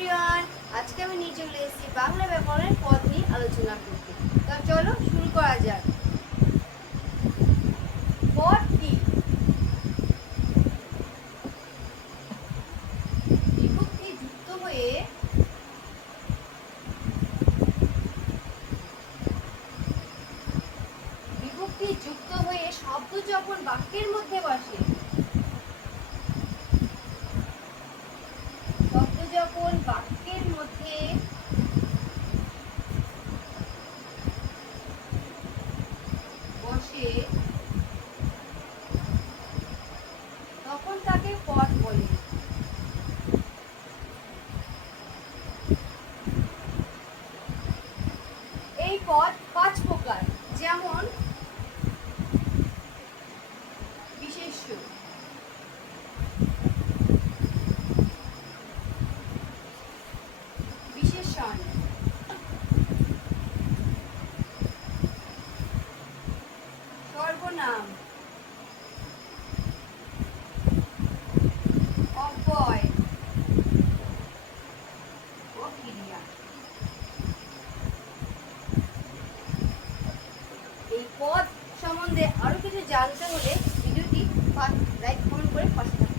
Everyone, আজকে আমি নিয়ে চলে এসেছি বাংলা ব্যাকরণের পদ নিয়ে আলোচনা করতে। তো চলো শুরু করা যাক। পদ কি? বিভক্তি যুক্ত হয়ে শব্দ যখন বাক্যের মধ্যে বসে, শব্দ যখন বাক্যের মধ্যে বসে তখন তাকে পদ বলে। এই পদ 5 প্রকার, যেমন বিশেষ্য, বিশেষণ, সর্বনাম, অব্যয় ও ক্রিয়া। এই পদ সম্বন্ধে আরো কিছু জানতে হলে ভিডিওটি লাইক কমেন্ট করে পাশে থাকুন।